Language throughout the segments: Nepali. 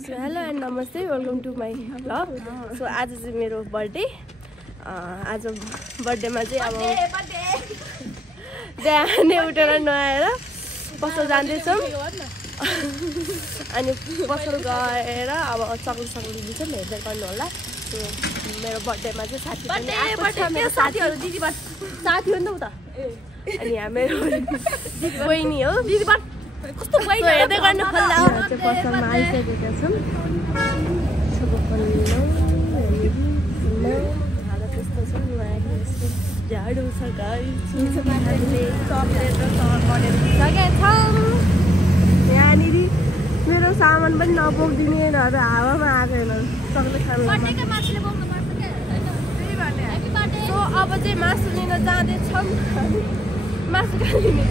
So hello and namaste, welcome to my vlog. So आज चाहिँ मेरो बर्थडे आज बर्थडेमा चाहिँ अब बिहानै उठेर नुहाएर पसल जाँदैछौँ अनि पसल गएर अब चक्लेट दिन्छौँ हेर्दै गर्नु होला। मेरो बर्थडेमा चाहिँ साथी साथीहरू दिदी साथी हो नि त उता अनि यहाँ मेरो बहिनी हो दिदी कस्तो बहिनी हेर्दै गर्नु खोल्ला चाहिँ पसलमा आइसकेका छौँ। त्यस्तो छ झाडु छ हामीले चक्लेट र सर गरेर सकेका छौँ। यहाँनिर मेरो सामान पनि नबोकिदिने नभए हावामा आएको होइन चक्लेट खानु। सो अब चाहिँ मासु लिन जाँदैछौँ। मासु कहाँ लिने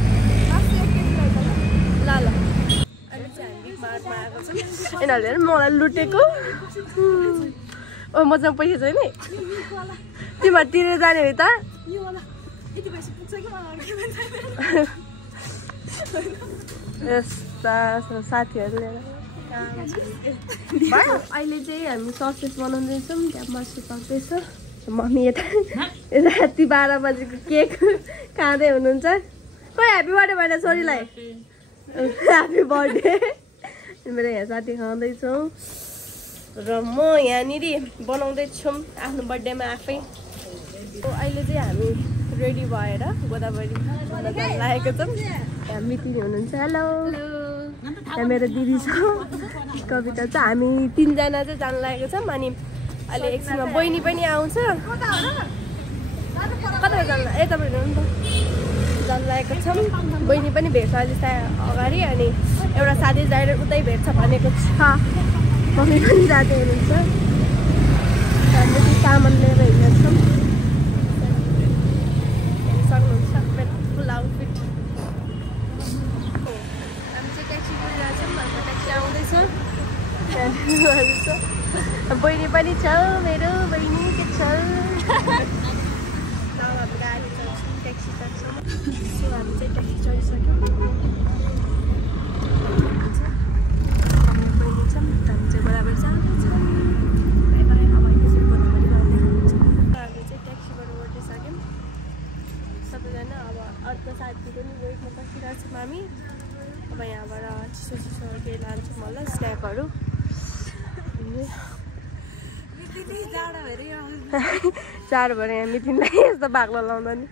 ल ल अहिले चाहिँ हामी मार्टमा आएको छौँ। यिनीहरूले मलाई लुटेको ओ मसँग पैसा छैन तिमीहरू तिरेर जाने हो त यस्ता साथीहरू लिएर अहिले चाहिँ हामी ससेज बनाउँदैछौँ। त्यहाँ मासु पाक्दैछ। मम्मी यता राति 12 बजेको केक खाँदै हुनुहुन्छ। खोइ ह्याप्पी बर्थडे भने छोरीलाई ह्याप्पी बर्थडे। मेरो यहाँ साथी खाँदैछौँ र म यहाँनिर बनाउँदैछौँ आफ्नो बर्थडेमा आफै। अहिले चाहिँ हामी रेडी भएर गोदावरी लागेको छौँ। यहाँ मितिनी हुनुहुन्छ। हेलो यहाँ मेरो दिदी छ कविता छ। हामी 3 जना चाहिँ जान लागेको छौँ अनि अहिले एकछिनमा बहिनी पनि आउँछ। कता जानु ए तपाईँहरू नि त जान लागेको छौँ। बहिनी पनि भेट्छ अहिले अगाडि अनि एउटा साथी डाइरेक्ट उतै भेट्छ भनेको छ। मम्मी पनि जाँदै हुनुहुन्छ। हामीले सामान लिएर हिँड्छौँ। सक्नुहुन्छ मेरो फुल आउटफिट। हामी चाहिँ ट्याक्सी गरिरहेछौँ। हाम्रो ट्याक्सी आउँदैछ। बहिनी पनि छ मेरो बहिनी के छ हामी गाडी चढ्छौँ ट्याक्सी चढ्छौँ। सो हामी चाहिँ ट्याक्सी चढिसक्यौँ। बहिनी छ हामी चाहिँ बराबर जाँदैछौँ। हामी चाहिँ ट्याक्सीबाट उठिसक्यौँ सबैजना। अब अर्को साथी पनि वेटमा बसिरहेको छौँ हामी। अब यहाँबाट चिसो केही लान्छौँ होला स्न्याकहरू। चार भएर यहाँ मिथिनलाई यस्तो बाक्लो लाउँदा नि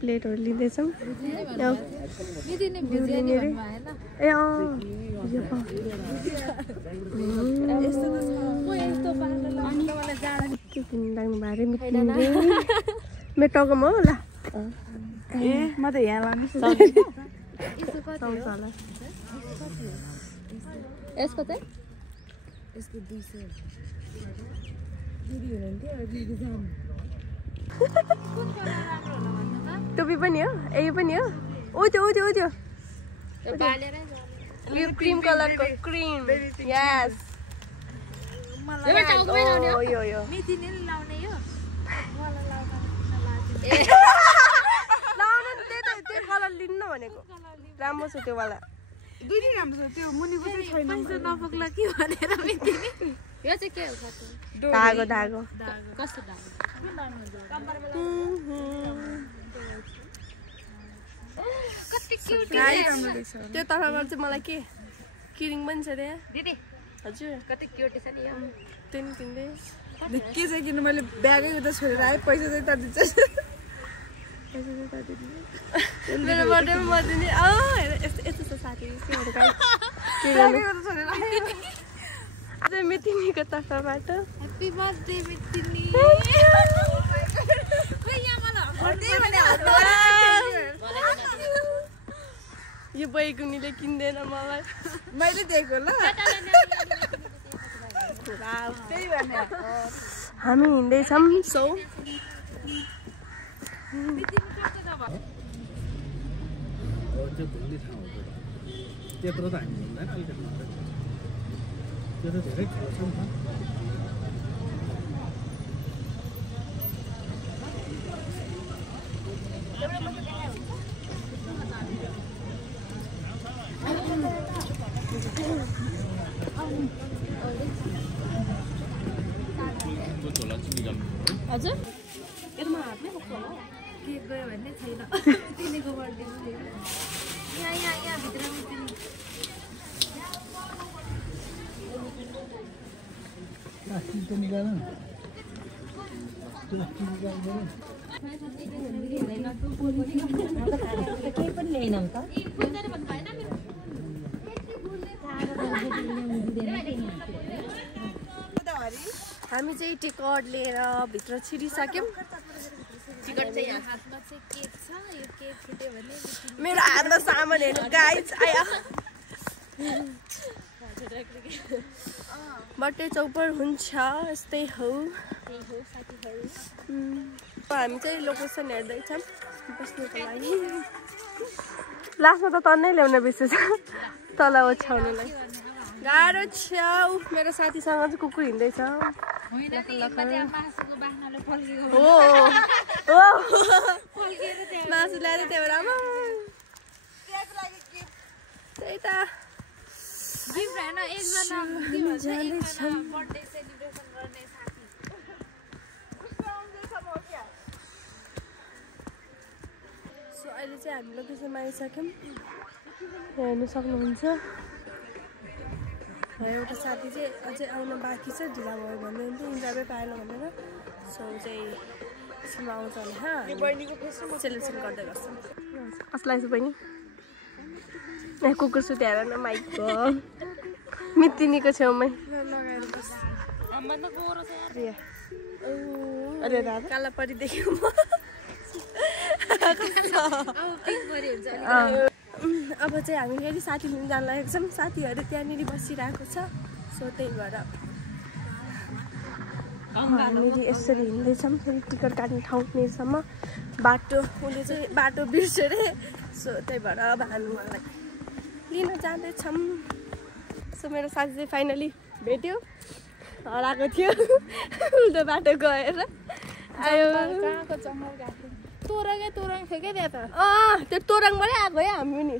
प्लेटहरू लिँदैछौँ। ए के किन्नु लाग्नु भयो अरे मिथिनले मेरो टाउकोमा हो ल ए म त यहाँ लानु यसको चाहिँ यसको 200 टोपी पनि हो ए पनि हो ओ त्यो यो क्रीम कलरको क्रीम यस यो मिथिनीले लाउने यो लाउनु त्यो कलर लिन्न भनेको राम्रो छ त्यो वाला। 2 दिन राम्रो छ त्यो मुनिको चाहिँ छैन। पैसा नपुग्ला के भनेर मिथिनी यो चाहिँ के हो धागो कस्तो धागो कति क्यूट राम्रो देख्छ। त्यो तर्फबाट चाहिँ मलाई के किरिङ पनि छ रे दिदी हजुर कति क्यूट छ नि यो तिन किन्दै के चाहिँ किन्नु मैले ब्यागै उता छोडेर आएँ पैसा चाहिँ दिन्छ मेरो बर्थडेमा म दिने यस्तो छ साथी आज मिथिनीको तर्फबाट ह्याप्पी बर्थडे मिथिनी। यो बैगुनीले किन्दैन मलाई मैले दिएको ल हामी हिँड्दैछौँ। सो त्यत्रो त हामी हुँदैन अलिकति त्यो त धेरै ठुलो छ नि त। हजुर यसमा हातले पक्छ होला केक गयो भन्ने छैन तिनीको बर्थडे यहाँ भित्र केही पनि ल्याएनौँ त हामी चाहिँ टिकट लिएर भित्र छिरिसक्यौँ टिकट चाहिँ यहाँ हातमा चाहिँ केक छ यो केक फुट्यो भने मेरो हातमा सामान हेर्नु गाइज आयो बर्थडे चौपर हुन्छ यस्तै हो हामी चाहिँ लोकेसन हेर्दैछौँ बस्नुको लागि लास्टमा त तन्नै ल्याउन बिर्सेछ तल ओछ्याउनुलाई गाह्रो छ मेरो साथीसँग चाहिँ कुकुर हिँड्दैछ मासु ल्याएर त्यही भएर त्यही त गिफ्ट हैन एकजना के भन्छ एकजना बर्थडे सेलिब्रेसन गर्ने साथी सो अहिले चाहिँ हामी लोकेसनमा आइसक्यौँ हेर्नु सक्नुहुन्छ एउटा साथी चाहिँ अझै आउन बाँकी छ ढिला भयो भन्दै हुन्थ्यो इन्टरभ्यू पाएन भनेर सो चाहिँ एकछिनमा आउँछ भने सेलेक्सन गर्दै गर्छौँ कसलाई छु बहिनी ए कुकुर सुत्याएर न माइकको मितिनीको छेउमै अरे दादा काला परी देख्यो म अब चाहिँ हामी फेरि साथी लिन जान लागेको छौँ साथीहरू त्यहाँनिर बसिरहेको छ सो त्यही भएर हामीले यसरी हिँड्दैछौँ फेरि टिकट काट्ने ठाउँसम्म बाटो उसले चाहिँ बाटो बिर्स्यो अरे सो त्यही भएर अब हामी उहाँलाई लिन जाँदैछौँ सो मेरो साथी चाहिँ फाइनली भेट्यो हराएको थियो उल्टो बाटो गएर आयो तोरङ थियो क्या त्यहाँ त त्यो तोरङबाटै आएको है हामी नि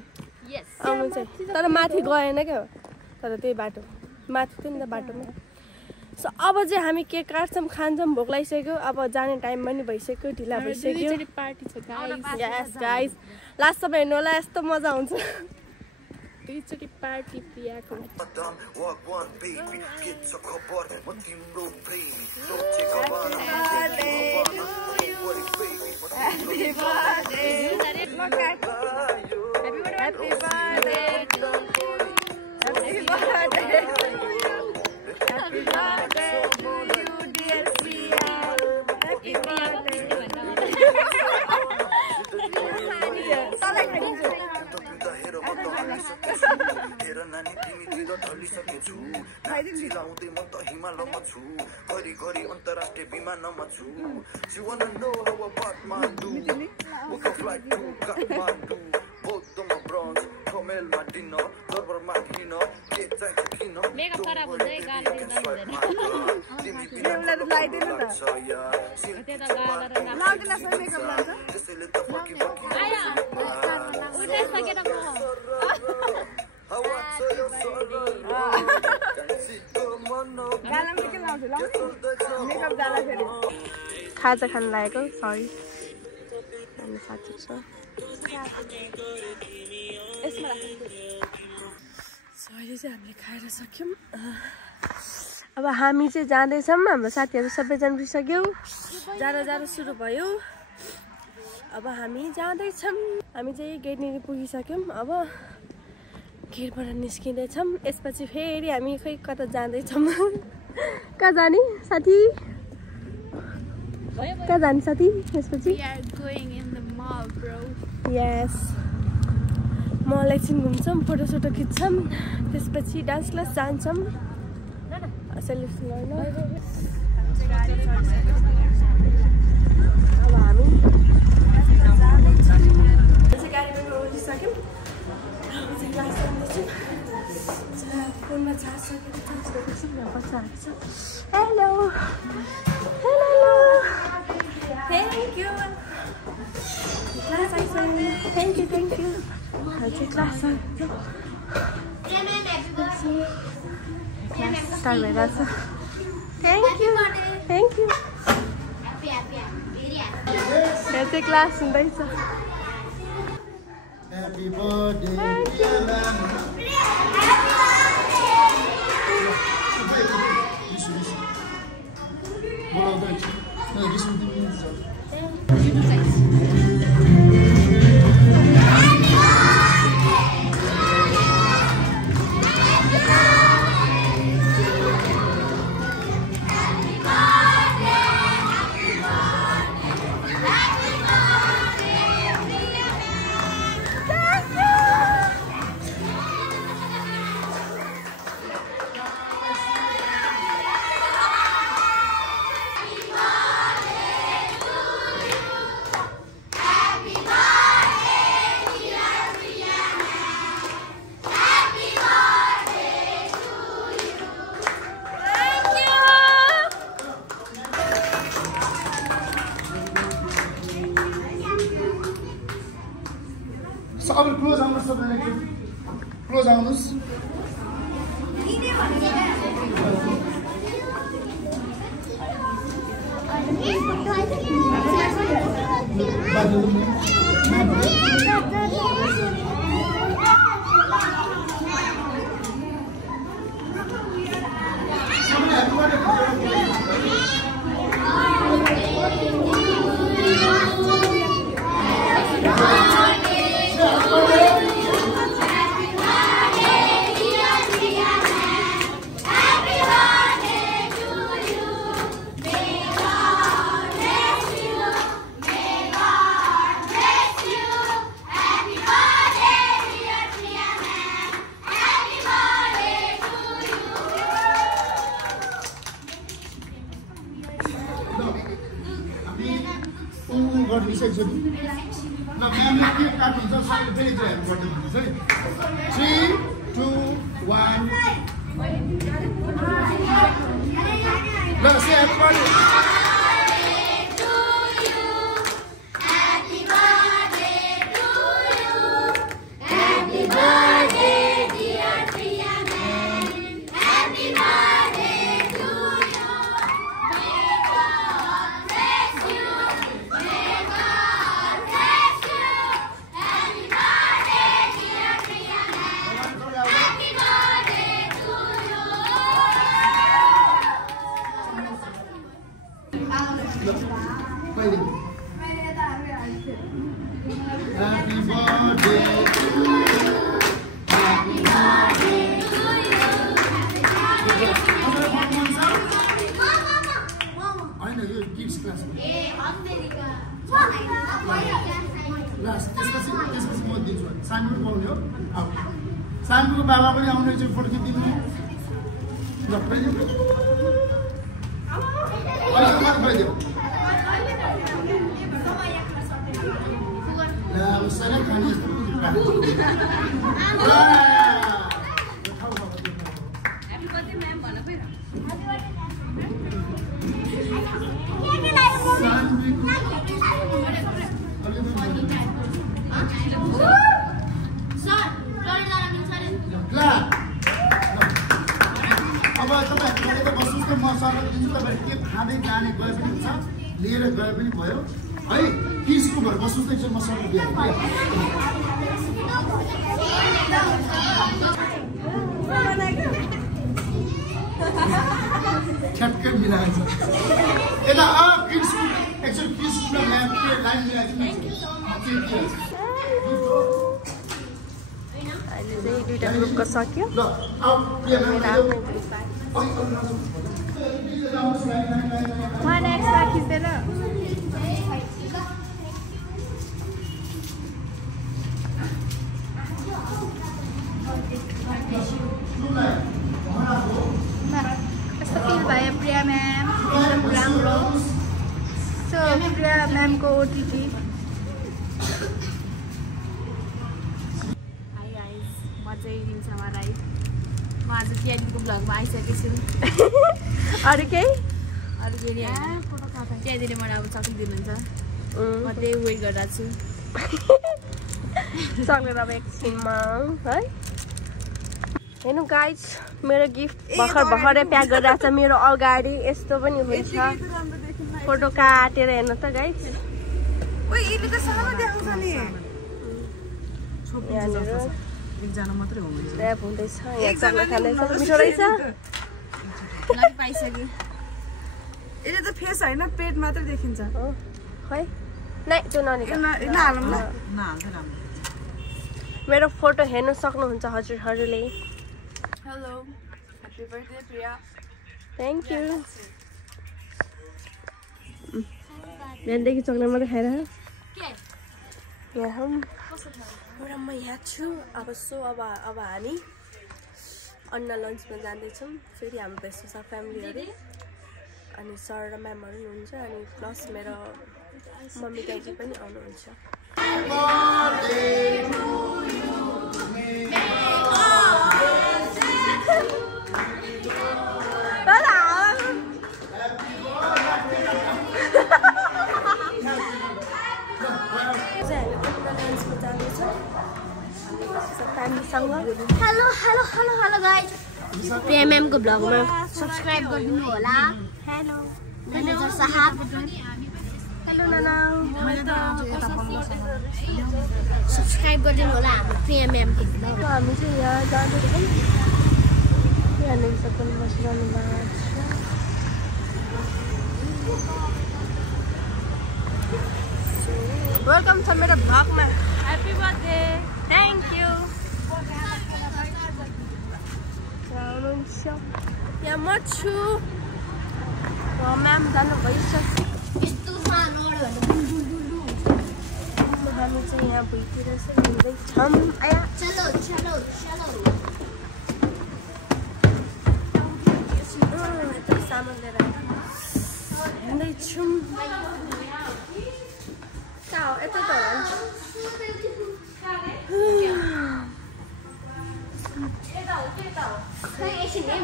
आउनु चाहिँ तर माथि गएन क्या तर त्यही बाटो माथि थियो नि त बाटोमा सो अब चाहिँ हामी केक काट्छौँ खान्छौँ भोक लागिसक्यो अब जाने टाइम पनि भइसक्यो ढिला भइसक्यो यस गाइस लास्टसम्म हेर्नु होला यस्तो मजा आउँछ दुईचोटि पार्टी पियाको घरी अन्तर्राष्ट्रिय विमानमा छु जीवन know how Kathmandu book a flight to Kathmandu बौद्धमा ब्रन्च कमेलमा डिनर दरबारमा किन के चाहिन्छ किन मेकअप खराब हुन्छ है गाली दिँदा हुँदैन एउटाले लाइदिनु त त्यो त गाला र लाउँदैन सबै मेकअप लान्छ त्यसैले त फकी फकी आया उठै सकेन म हावा चल्यो सरल गालामा के लाउँछु लाउँछु मेकअप जाला फेरि खाजा खान लागेको सरी हामी साथी छ यसमा अहिले चाहिँ हामीले खाएर सक्यौँ अब हामी चाहिँ जाँदैछौँ हाम्रो साथीहरू सबैजना उठिसक्यौँ जाँदा सुरु भयो अब हामी जाँदैछौँ हामी चाहिँ गेटनिर पुगिसक्यौँ अब गेटबाट निस्किँदैछौँ यसपछि फेरि हामी खै कता जाँदैछौँ कहाँ जाने साथी कहाँ जाने साथी यसपछि यस मल एकछिन घुम्छौँ फोटोसोटो खिच्छौँ त्यसपछि डान्स क्लास जान्छौँ सेलिब्रेसन गर्न अब हामी गाडीमा उठिसक्यौँ फोनमा चार्ज सकेको hello hello thank you class आइसक्यो thank you class class start भइरहेछ थ्याङ्क यू यहाँ चाहिँ क्लास हुँदैछ Happy birthday अब क्लोज आउनुहोस् सबैजना क्लोज आउनुहोस् गरिसकेपछि ल म्यामले के काट्नुहुन्छ सबैले फेरि चाहिँ गरिदिनुहुन्छ है 3 2 1 ल say happy birthday Happy birthday to you. Happy birthday to you. I know you kids class. Last, this was more this one. Simon called you out. Simon Baba will have to forgive you. The president. Saya kan itu. Happy birthday ma'am bola bhai. Happy birthday ma'am. Sir, अब तपाईहरुले त बस्नुस् त म सरले दिन्छु तपाईहरु के खाँदै जाने गए पनि हुन्छ लिएर गए पनि भयो है किसको घर बस्नुस् त एकछिन म सरले दिए छटके मिलाएछ एला आ किसको एकछिन किसको म्याम के लाइन मिलाएछ अहिले चाहिँ दुईटा ग्रुपको सक्यो ल आउ उहाँ नेक्स्ट राखिदिएर कस्तो फिल भयो प्रिया म्याम एकदम राम्रो सो प्रिया म्यामको ओटिटी म आज क्यादिनको ब्लगमा आइसकेको छु अरू केही क्यादिले मलाई अब चक्लेट दिनुहुन्छ म त्यही वेट गरिरहेको छु चक्लेट अब एकछिनमा है हेर्नु गाइज मेरो गिफ्ट भर्खरै प्याक गरिरहेको छ मेरो अगाडि यस्तो पनि हुन्छ फोटो काटेर हेर्नु त गाइज एकजना मात्रै हुनुहुन्छ ऱ्याप हुँदैछ यहाँ चक्लेट खाँदैछ मिठो रहेछ पाइसक्यो यसले त फेस होइन पेट मात्रै देखिन्छ खै नै त्यो नहालौँ ल मेरो फोटो हेर्नु सक्नुहुन्छ हजुरहरूले hello happy birthday Priya thank you बिहानदेखि चक्लेट मात्रै खाएर यहाँ एउटा म यहाँ छु अब हामी अन्ना लन्चमा जाँदैछौँ फेरि हाम्रो बेस्ट छ फ्यामिलीहरू अनि सर र म्यामहरू हुनुहुन्छ अनि प्लस मेरो मम्मी दाजु पनि आउनुहुन्छ hello hello hello hello guys प्रेमएम को ब्लगमा सब्स्क्राइब गरिदिनु होला हेलो म्यानेजर साहब हेलो नाना सब्स्क्राइब गरिदिनु होला हाम्रो प्रेमएम को ब्लग हामी चाहिँ यहाँ जाँदैछौँ यहाँनिर सबैले बसिरहनु भएको छ वेलकम छ मेरो भ्लगमा ह्याप्पी बर्थडे थ्याङ्क यू यहाँ म छु म्याम जानु भइसक्यो हामी चाहिँ यहाँ भुइँतिर चाहिँ हिँड्दैछौँ आया चलो चलो चलो सामान लिएर हिँड्दैछौँ कहाँ हो यता त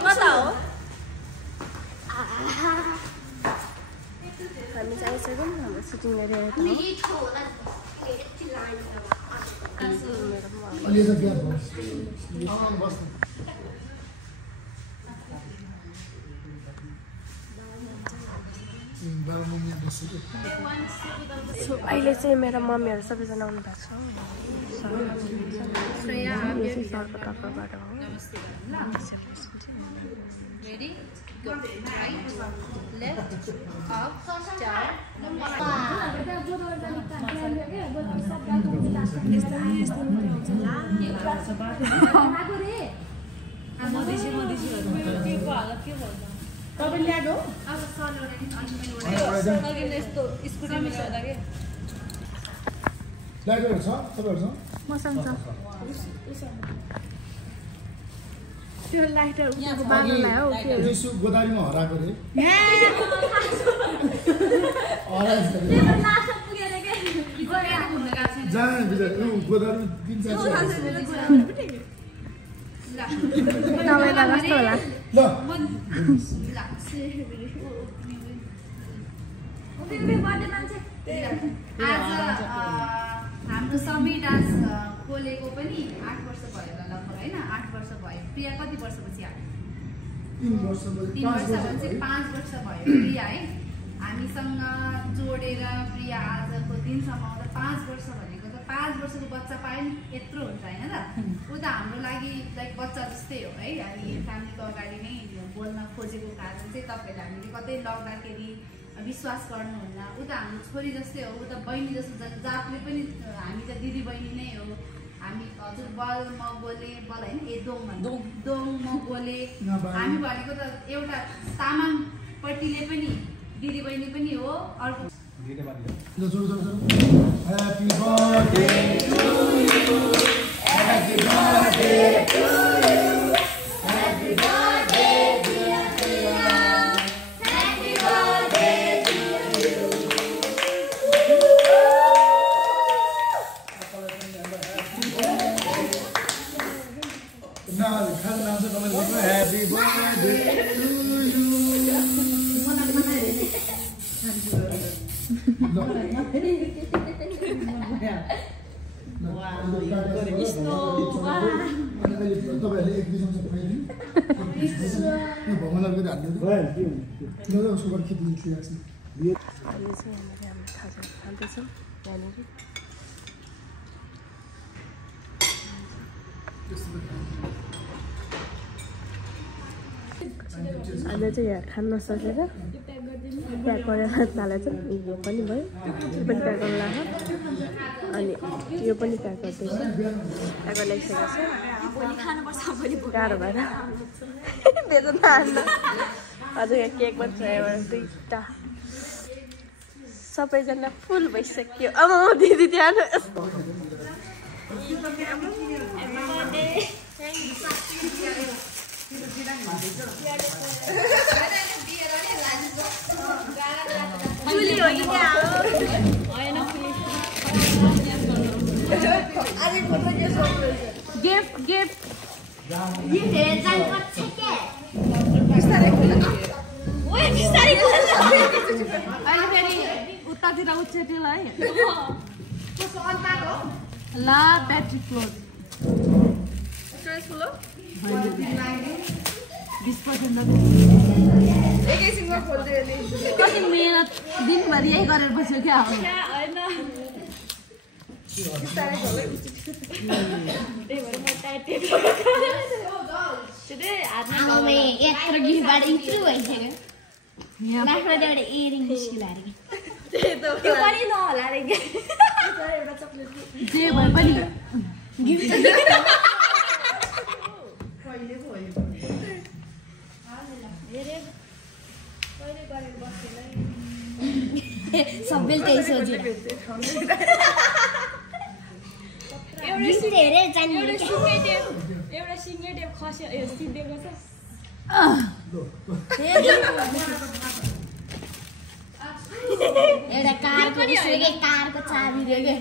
कता हो हामी चाहिँ आइसक्यौँ हाम्रो सुटिङ गरेर अहिले चाहिँ मेरो मम्मीहरू सबैजना आउनु भएको छ सरको तर्फबाट हो Ready? Go. Right, left, up, down. त्यो लाइटर उठाएको बाल्नलाई हो जिसु गोदारीमा हराएको रे जाने बिचार गोदारी 3-4 तपाईँलाई कस्तो होला ल हाम्रो सबै डान्स खोलेको पनि 8 वर्ष भयो होला लगभग हैन 8 वर्ष भयो प्रिया कति वर्षपछि आयो 3 वर्ष 5 वर्ष भयो प्रिया है हामीसँग जोडेर प्रिया आजको दिनसम्म आउँदा 5 वर्ष भनेको त 5 वर्षको बच्चा पाए नि यत्रो हुन्छ हैन त उ त हाम्रो लागि लाइक बच्चा जस्तै हो है हामी फ्यामिलीको अगाडि नै बोल्न खोजेको कारण चाहिँ तपाईले हामीले कतै लग्दाखेरि विश्वास गर्नुहुन्न उ त हाम्रो छोरी जस्तै हो उ त बहिनी जस्तो जातले पनि हामी त दिदी बहिनी नै हो हामी हजुर बल म बोले बल हैन ए दोङ दोङ म बोले हामी भनेको त एउटा तामाङ पट्टीले पनि दिदी बहिनी पनि हो अर्को Happy birthday to you Happy birthday to you Happy birthday dear Priya Happy birthday to you Now, happy birthday to you No. तपाईँहरूले एक 2 चम्चा खुवाइदिनु भगवान्लाई पनि हाल्नु सुगर खेती दिइरहेको छ अहिले चाहिँ हाम्रो खाजा खाँदैछौँ यहाँनिर अहिले चाहिँ यहाँ खान नसकेर प्याक गरेर थालेछ यो पनि भयो यो पनि प्याक गर्न लाग्यो अनि यो पनि प्याक गर्दैछ प्याक गर्न लागिसकेको छ गाह्रो भएर बेच्न हाल्न अझै यहाँ केक पनि छ एउटा 2टा सबैजना फुल भइसक्यो अब दिदी त्यहाँ गिफ्ट गिफ्ट उतातिर उच्चेटिल है ला प्याट्रिक क्लोथ ठुलो 20% एकैछिनमा खोल्दै कति मेहनत दिनभरि यही गरेर बस्यो क्या यत्रो गिफ्टबाट इन्ट्रु भइसक्यो लास्टमा एउटा इयरिङ निस्किला अरे त्यो पनि नहोला अरे जे भए पनि गिफ्ट सबैले त्यही सोच्यो एउटा सिङ्गे टेप खस्यो सिद्धेको छ एउटा कारको चाबी दियो के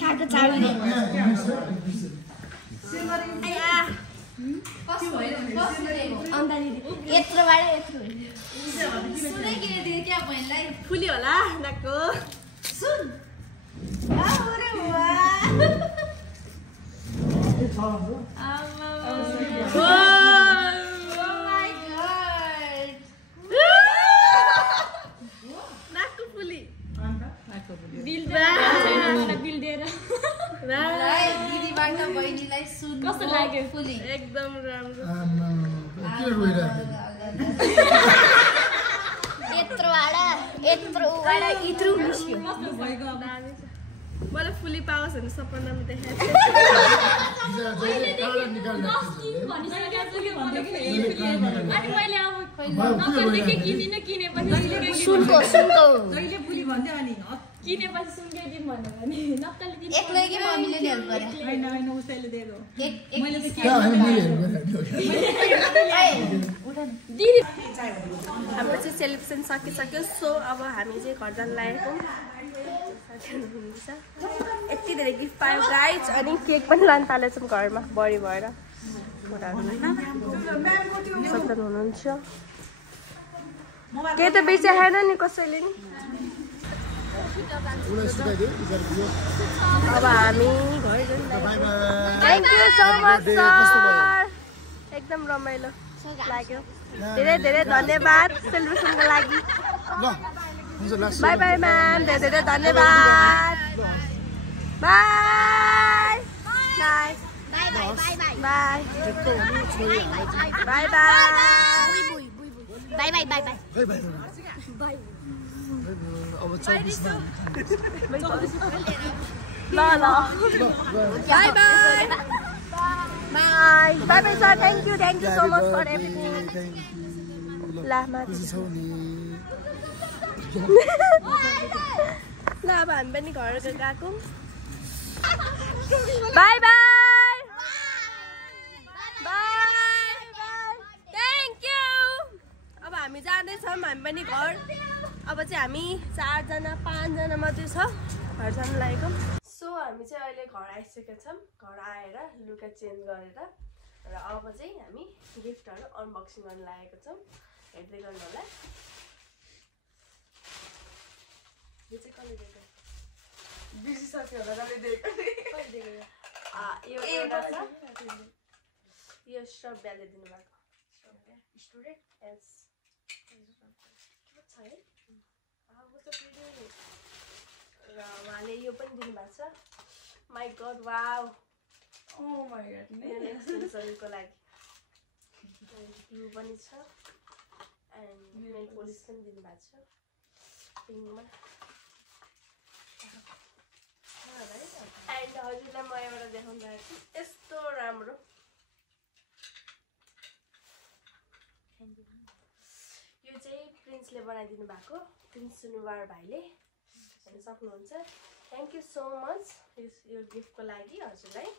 कारको चाबी यत्रोबाट यत्रो फुली होला नाकको सुन नाकको फुली बिल दिएर दिदीबाट बहिनीलाई सुन कस्तो लाग्यो फुली एकदम राम्रो यत्रोबाट इत्रु निस्क्यो मलाई फुली पाओस् भने सपनामा देखाएको अनि मैले अब नक्कली के किनिने किने पनि सुनको जहिले फुली भन्थ्यो अनि किनेपछि सुनकै दिउँ भन्यो भने नक्कली किने एक्लै कि मम्मीले हेल्प गरे हैन उसैले दिएको मैले त दिदी हाम्रो चाहिँ सेलिब्रेसन सकिसक्यो सो अब हामी चाहिँ घर जान लागेको यति धेरै गिफ्ट पायो गाइज अनि केक पनि लान थालेछौँ घरमा बढी भएर सपन हुनुहुन्छ केही त बेचिआएन नि कसैले नि अब हामी घर जान thank you so much sir एकदम रमाइलो लाग्यो धेरै धेरै धन्यवाद सेलिब्रेसनको लागि बाई बाई म्याम धेरै धेरै धन्यवाद bye bye bye bye bye bye bye अब 24 ल ल bye bye bye bye bye sir thank you so much for everything ल ल अब हामी पनि घर गएको बाई बाई थ्याङ्क यू अब हामी जाँदैछौँ हामी पनि घर अब चाहिँ हामी 4 जना 5 जना मात्रै छ घर जानु लागेको सो हामी चाहिँ अहिले घर आइसकेका छौँ घर आएर लुगा चेन्ज गरेर र अब चाहिँ हामी गिफ्टहरू अनबक्सिङ गर्न लागेको छौँ हेर्दै गर्नु होला यो चाहिँ कसले दिएको बिर्सिसक्यो होला कसले दिएको यो एउटा छ यो श्रव्याले दिनुभएको स्टुडेन्ट यस छ है र उहाँले यो पनि दिनुभएको छ my God wow oh my God मेरो एक्सटेन्सनको लागि ब्लू पनि छ एन्ड नेल पोलिस पनि दिनुभएको छ पिङ्कमा एन्ड हजुरलाई म एउटा देखाउनु भएको छु यस्तो राम्रो यो चाहिँ प्रिन्सले बनाइदिनु भएको प्रिन्स सुनुवार भाइले हेर्न सक्नुहुन्छ थ्याङ्क यू सो मच यो गिफ्टको लागि हजुरलाई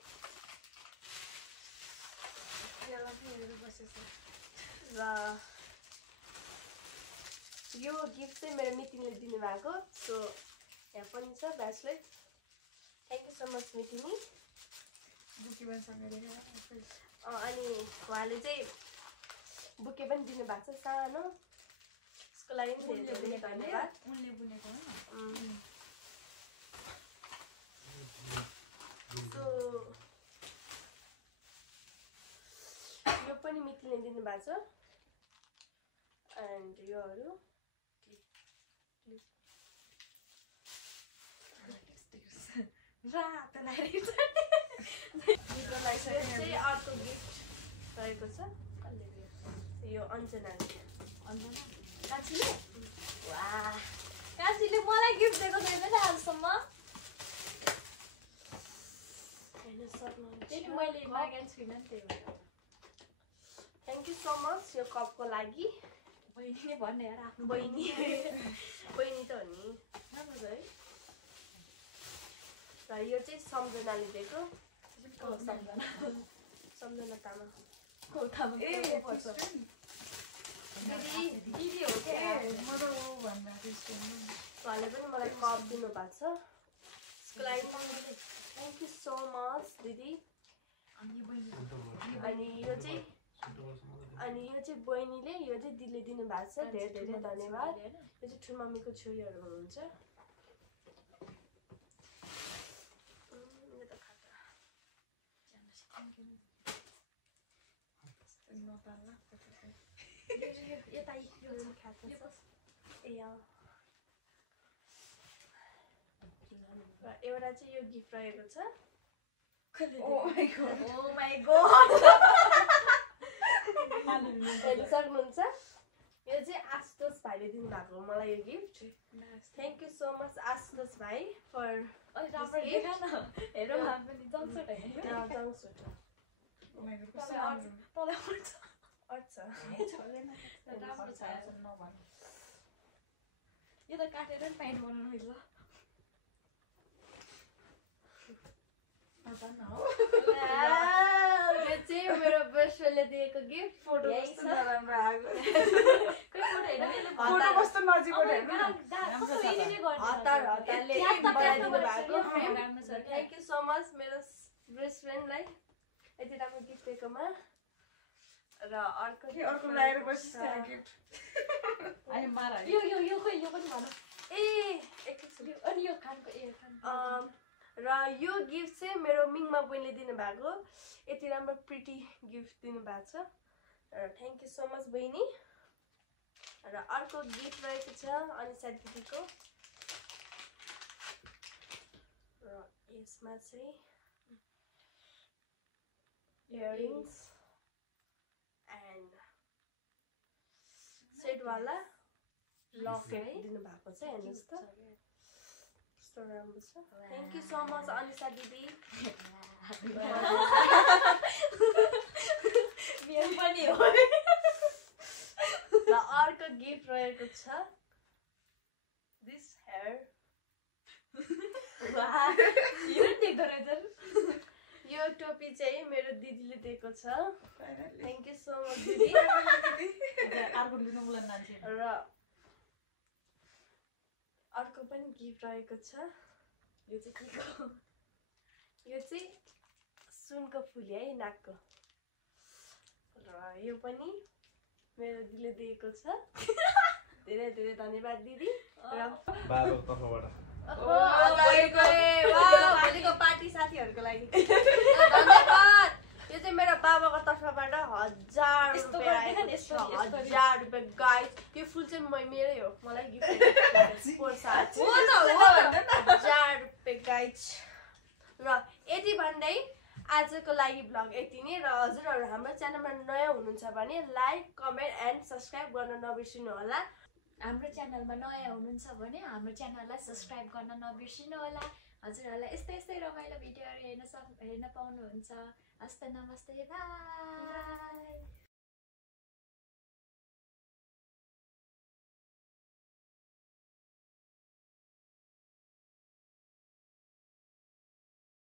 र यो गिफ्ट चाहिँ मेरो मिटिङले दिनुभएको सो यहाँ पनि छ ब्याचलेट थ्याङ्क यू सो मच मिटिनी अनि उहाँले चाहिँ बुके पनि दिनुभएको छ सानो यसको लागि पनि धेरै धन्यवाद उनले बुनेको सो यो पनि मितिले दिनुभएको छ एन्ड योहरू चाहिँ अर्को गिफ्ट रहेको छ यो अञ्जनाले कान्छीले वाह कान्छीले मलाई गिफ्ट दिएको छैन नि आजसम्म हेर्न सक्नुहुन्छ त्यही मैले मागेको छुइनँ नि त्यही भएर थ्याङ्क यू सो मच यो कपको लागि बहिनी नै भन्ने यार आफ्नो बहिनी बहिनी त हो नि राम्रो छ है र यो चाहिँ सम्झनाले दिएको सम्झना तामा दिदी हो क्या उहाँले पनि मलाई कप दिनुभएको छ यसको लागि थ्याङ्क यू सो मच दिदी अनि यो चाहिँ बहिनीले यो चाहिँ दिदीले दिनुभएको छ धेरै धेरै धन्यवाद यो चाहिँ ठुलो मम्मीको छोरीहरू हुनुहुन्छ एउटा चाहिँ यो गिफ्ट रहेको छ हेर्न सक्नुहुन्छ यो चाहिँ आशुतोष भाइले दिनुभएको हो मलाई यो gift thank you so much Ashutosh भाइ फर यो त काटेर नि प्यान्ट बनाउनु ल यो चाहिँ मेरो बेस्ट फ्रेन्डले दिएको गिफ्ट फोटो कस्तो नराम्रो आएको फोटो कस्तो नजिकबाट हतारले बनाइदिनु भएको थ्याङ्क यू सो मच मेरो बेस्ट फ्रेन्डलाई यति राम्रो गिफ्ट दिएकोमा र अर्को लगाएर गिफ्ट यो पनि भनौँ ए एकैछिन अनि यो खानको र यो गिफ्ट चाहिँ मेरो मिङमा बहिनीले दिनुभएको यति राम्रो प्रिटी गिफ्ट दिनुभएको छ र थ्याङ्क यू सो मच बहिनी र अर्को गिफ्ट रहेको छ अनिसा दिदीको र यसमा चाहिँ इयरिङ्स एन्ड सेटवाला लकेट दिनुभएको छ हेर्नुहोस् त कस्तो राम्रो छ thank you so much Anisa दिदी मेरो पनि हो र अर्को गिफ्ट रहेको छ दिस हेयर यो टोपी चाहिँ मेरो दिदीले दिएको छ थ्याङ्क यू सो मच दिदी र अर्को पनि गिफ्ट रहेको छ यो चाहिँ के को यो चाहिँ सुनको फुली है नाकको र यो पनि मेरो दिदीले दिएको छ धेरै धेरै धन्यवाद दिदी र भोलिको पार्टी साथीहरूको लागि 1000 रुपियाँ गाइस। यो फुल चाहिँ मेरै हो, मलाई गिफ्ट 1000 रुपियाँ गाइस। र यति भन्दै आजको लागि भ्लग यति नै। र हजुरहरू हाम्रो च्यानलमा नयाँ हुनुहुन्छ भने लाइक कमेन्ट एन्ड सब्सक्राइब गर्न नबिर्सिनु होला। हाम्रो च्यानलमा नयाँ हुनुहुन्छ भने हाम्रो च्यानललाई सब्सक्राइब गर्न नबिर्सिनु होला। हजुरहरूलाई यस्तै यस्तै रमाइलो भिडियोहरू हेर्न पाउनुहुन्छ। हस्त नमस्ते बाई।